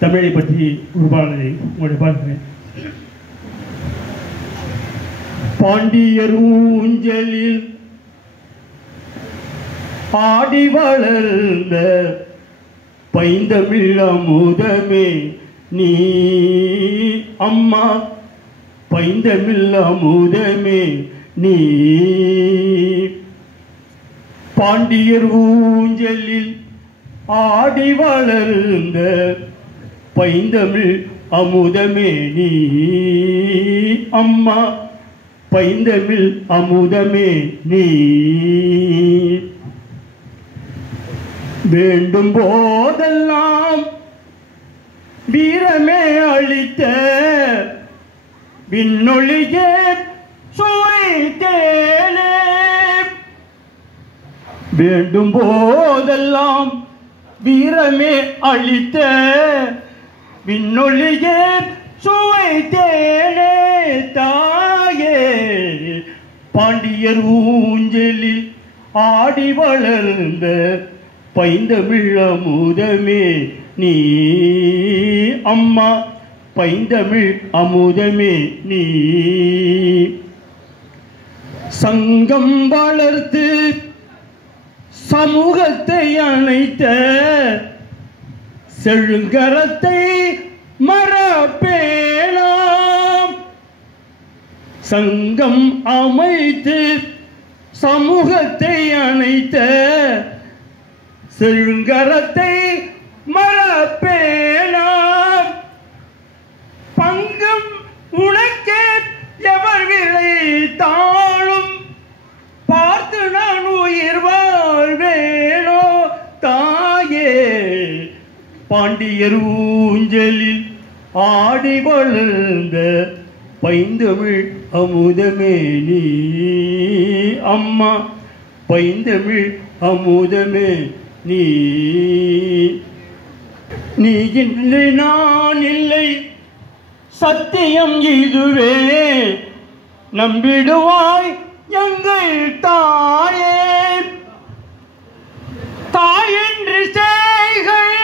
தமிழை பற்றி ஒரு பாடலை உங்களுடைய பார்க்கிறேன். பாண்டியர் ஊஞ்சலில் ஆடி வளர்ந்த பைந்தமிழ் அமுதமே நீ அம்மா, பைந்தமிழ் அமுதமே நீ. பாண்டியர் ஊஞ்சலில் ஆடி வளர்ந்த பைந்தமிழ் அமுதமே நீ அம்மா, பைந்தமிழ் அமுதமே நீ. வேண்டும் போதெல்லாம் வீரமே அளித்த விண்ணொளியே சுவைத்தேனே. வேண்டும் போதெல்லாம் வீரமே அளித்த விண்ணொளியே சுவைத்தேனே தாயே. பாண்டியர் ஊஞ்சலில் ஆடி வளர்ந்த பைந்தமிழ் அமுதமே நீ அம்மா, பைந்தமிழ் அமுதமே நீ. சங்கம் வளர்த்து சமூகத்தை அணைத்த செழுங்கரத்தை மறப்பேனாம். சங்கம் அமைத்து சமூகத்தை அணைத்த செழுங்கரத்தை மறப்பேனாம். பங்கம் உனக்கே எவர் விளைத்தாலும் பார்த்து நான் உயிர் வாழ்வேனோ தாயே. பாண்டியர் ஊஞ்சலில் ஆடி வளர்ந்த பைந்தமிழ் அமுதமே நீ அம்மா, பைந்தமிழ் அமுதமே நீ. நீ இன்று நான் இல்லை சத்தியம் இதுவே, நம்பிடுவாய் எங்கள் தாயே. தாயென்று செய்கள்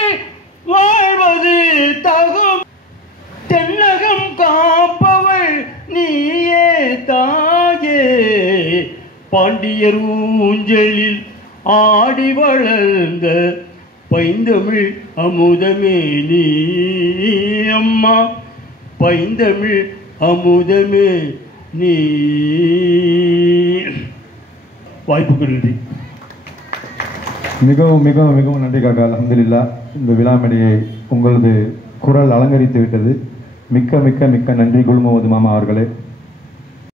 வாழ்வது தகும், தென்னகம் காப்பவள் நீயே தாயே. பாண்டியர் ஊஞ்சலில் ஆடி வளர்ந்த பைந்தமிழ் அமுதமே நீ அம்மா, பைந்தமிழ் அமுதமே நீ. வாய்ப்புக்கு நன்றி. மிகவும் மிகவும் மிகவும் நன்றி காக்கா. அல்ஹம்துலில்லாஹ், இந்த விழா மேடையை உங்களது குரல் அலங்கரித்து விட்டது. மிக்க மிக்க மிக்க நன்றி குல் முஹம்மது மாமா அவர்களே.